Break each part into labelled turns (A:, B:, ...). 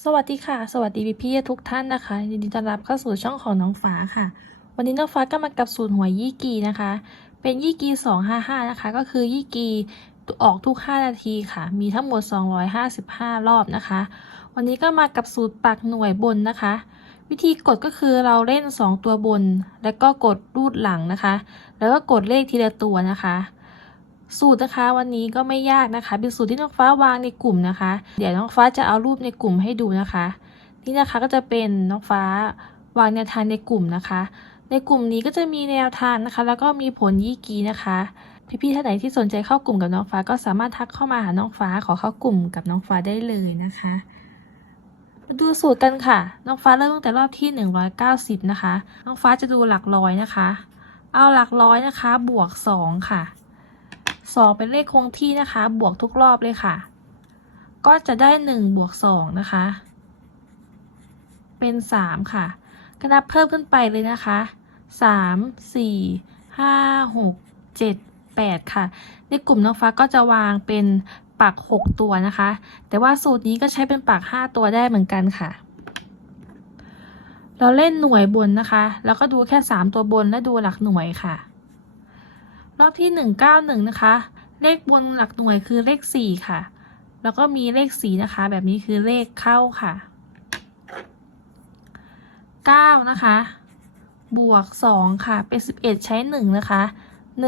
A: สวัสดีค่ะ สวัสดีพี่พี่ๆทุกท่านนะคะยินดีต้อนรับเข้าสู่ช่องของน้องฟ้าค่ะ วันนี้น้องฟ้าก็มากับสูตรหวยยี่กีนะคะ เป็นยี่กี255นะคะ ก็คือยี่กีออกทุก 5 นาทีค่ะ มีทั้งหมด 255 รอบนะคะ วันนี้ก็มากับสูตรปักหน่วยบนนะคะ วิธีกดก็คือเราเล่น 2 ตัวบน แล้วก็กดรูดหลังนะคะ แล้วก็กดเลขทีละตัวนะคะ สูตรนะคะ วันนี้ก็ไม่ยากนะคะเป็นสูตรที่น้องฟ้าวางในกลุ่มนะคะ เดี๋ยวน้องฟ้าจะเอารูปในกลุ่มให้ดูนะคะ นี่นะคะก็จะเป็นน้องฟ้าวางแนวทางในกลุ่มนะคะ ในกลุ่มนี้ก็จะมีแนวทางนะคะ แล้วก็มีผลยี่กีนะคะพี่ๆท่านไหนที่สนใจเข้ากลุ่มกับน้องฟ้าก็สามารถทักเข้ามาหาน้องฟ้าขอเข้ากลุ่มกับน้องฟ้าได้เลยนะคะมาดูสูตรกันค่ะ น้องฟ้าเริ่มตั้งแต่รอบที่ 190 นะคะ น้องฟ้าจะดูหลักร้อยนะคะ เอาหลักร้อยนะคะ บวก 2 ค่ะ สองเป็นเลขคงที่นะคะ บวกทุกรอบเลยค่ะ ก็จะได้หนึ่งบวกสองนะคะ เป็นสามค่ะ ก็นับเพิ่มขึ้นไปเลยนะคะสามสี่ห้าหกเจ็ดแปดค่ะ ในกลุ่มน้องฟ้าก็จะวางเป็นปักหกตัวนะคะ แต่ว่าสูตรนี้ก็ใช้เป็นปักห้าตัวได้เหมือนกันค่ะเราเล่นหน่วยบนนะคะ แล้วก็ดูแค่สามตัวบนและดูหลักหน่วยค่ะ รอบที่ 191 นะคะ เลขบนหลักหน่วยคือเลข 4 ค่ะ แล้วก็มีเลข 4 นะคะ แบบนี้คือเลขเข้าค่ะ 9 นะคะ บวก 2 ค่ะ เป็น 11 ใช้ 1 นะคะ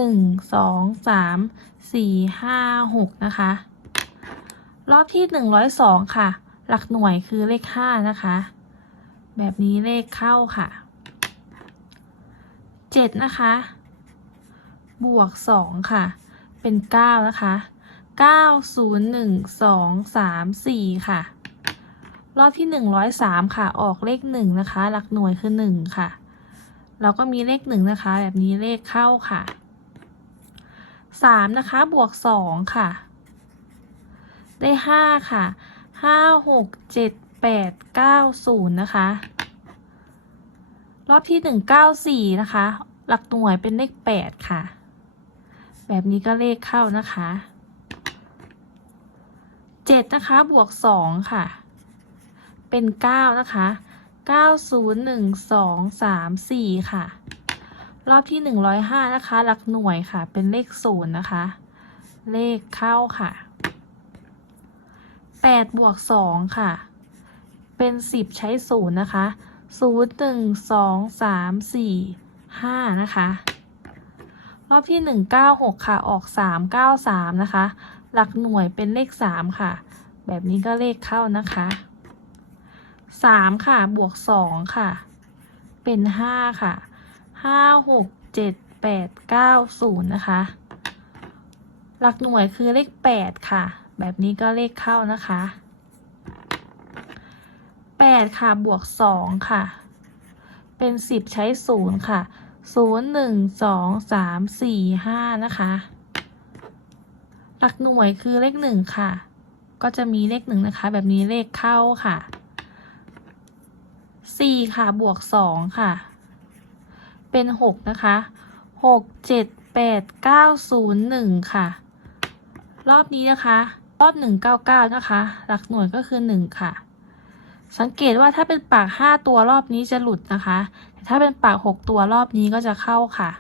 A: 1 2 3 4 5 6 นะคะ รอบที่ 102 ค่ะ หลักหน่วยคือเลข 5 นะคะ แบบนี้เลขเข้าค่ะ 7 นะคะ บวกสองค่ะ เป็นเก้านะคะเก้าศูนย์หนึ่งสองสามสี่ค่ะ รอบที่หนึ่งร้อยสามค่ะ ออกเลขหนึ่งนะคะ หลักหน่วยคือหนึ่งค่ะ เราก็มีเลขหนึ่งนะคะ แบบนี้เลขเข้าค่ะสามนะคะบวกสองค่ะ ได้ห้าค่ะห้าหกเจ็ดแปดเก้าศูนย์นะคะ รอบที่หนึ่งเก้าสี่นะคะ หลักหน่วยเป็นเลขแปดค่ะ แบบนี้ก็เลขเข้านะคะเจ็ดนะคะบวกสองค่ะ เป็นเก้านะคะเก้าศูนย์หนึ่งสองสามสี่ค่ะ รอบที่หนึ่งร้อยห้านะคะ หลักหน่วยค่ะ เป็นเลขศูนย์นะคะ เลขเข้าค่ะแปดบวกสองค่ะ เป็นสิบใช้ศูนย์นะคะศูนย์หนึ่งสองสามสี่ห้านะคะ อบที่ 196 ค่ะ ออก 393 นะคะ หลักหน่วยเป็นเลข 3 ค่ะ แบบนี้ก็เลขเข้านะคะ 3 ค่ะ บวก 2 ค่ะ เป็น 5 ค่ะ 5 6 7 8 9 0 นะคะ หลักหน่วยคือเลข 8 ค่ะ แบบนี้ก็เลขเข้านะคะ 8 ค่ะ บวก 2 ค่ะ เป็น 10 ใช้ 0 ค่ะ ศูนย์หนึ่งสองสามสี่ห้านะคะ หลักหน่วยคือเลขหนึ่งค่ะ ก็จะมีเลขหนึ่งนะคะ แบบนี้เลขเข้าค่ะสี่ค่ะบวกสองค่ะ เป็นหกนะคะหกเจ็ดแปดเก้าศูนย์หนึ่งค่ะ รอบนี้นะคะ รอบหนึ่งเก้าเก้านะคะ หลักหน่วยก็คือหนึ่งค่ะ สังเกตว่าถ้าเป็นปากห้าตัวรอบนี้จะหลุดนะคะ แต่ถ้าเป็นปากหกตัวรอบนี้ก็จะเข้าค่ะ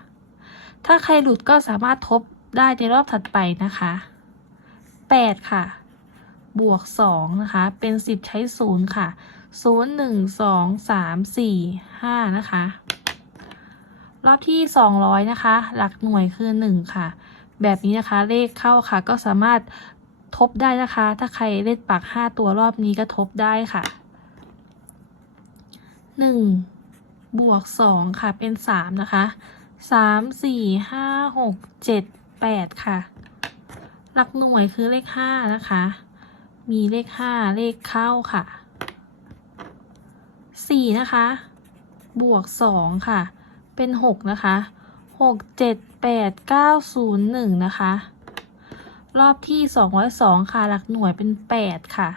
A: ถ้าใครหลุดก็สามารถทบได้ในรอบถัดไปนะคะแปดค่ะ บวกสองนะคะ เป็นสิบใช้ศูนย์ค่ะศูนย์หนึ่งสองสามสี่ห้านะคะ รอบที่สองร้อยนะคะ หลักหน่วยคือหนึ่งค่ะ แบบนี้นะคะ เลขเข้าค่ะ ก็สามารถทบได้นะคะ ถ้าใครเล่นปากห้าตัวรอบนี้ก็ทบได้ค่ะ หนึ่งบวกสองค่ะ เป็นสามนะคะสามสี่ห้าหกเจ็ดแปดค่ะ หลักหน่วยคือเลขห้านะคะ มีเลขห้าเลขเข้าค่ะสี่นะคะ บวกสองค่ะ เป็นหกนะคะหกเจ็ดแปดเก้าศูนย์หนึ่งนะคะ รอบที่สองร้อยสองค่ะ หลักหน่วยเป็นแปดค่ะ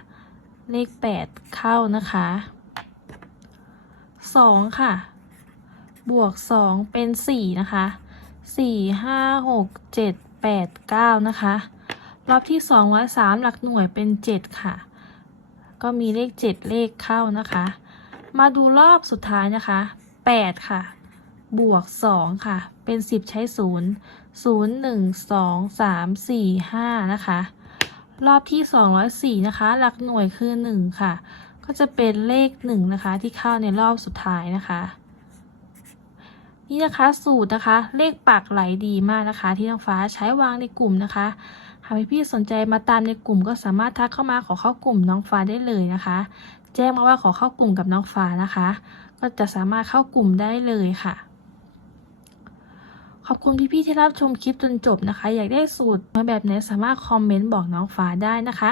A: เลขแปดเข้านะคะ สองค่ะ บวกสองเป็นสี่นะคะสี่ห้าหกเจ็ดแปดเก้านะคะ รอบที่สองร้อยสามหลักหน่วยเป็นเจ็ดค่ะ ก็มีเลข7เลขเข้านะคะ มาดูรอบสุดท้ายนะคะ8ค่ะ บวก2ค่ะ เป็น10ใช้0 0 1 2 3 4 5นย์หนึ่งสองสามสี่ห้านะคะ รอบที่204นะคะ หลักหน่วยคือ1ค่ะ ก็จะเป็นเลข1นะคะ ที่เข้าในรอบสุดท้ายนะคะ นี่นะคะสูตรนะคะ เลขปักไหลดีมากนะคะ ที่น้องฟ้าใช้วางในกลุ่มนะคะหากพี่ๆสนใจมาตามในกลุ่มก็สามารถทักเข้ามาขอเข้ากลุ่มน้องฟ้าได้เลยนะคะ แจ้งมาว่าขอเข้ากลุ่มกับน้องฟ้านะคะ ก็จะสามารถเข้ากลุ่มได้เลยค่ะ ขอบคุณพี่ๆที่รับชมคลิปจนจบนะคะ อยากได้สูตรมาแบบไหนสามารถคอมเมนต์บอกน้องฟ้าได้นะคะ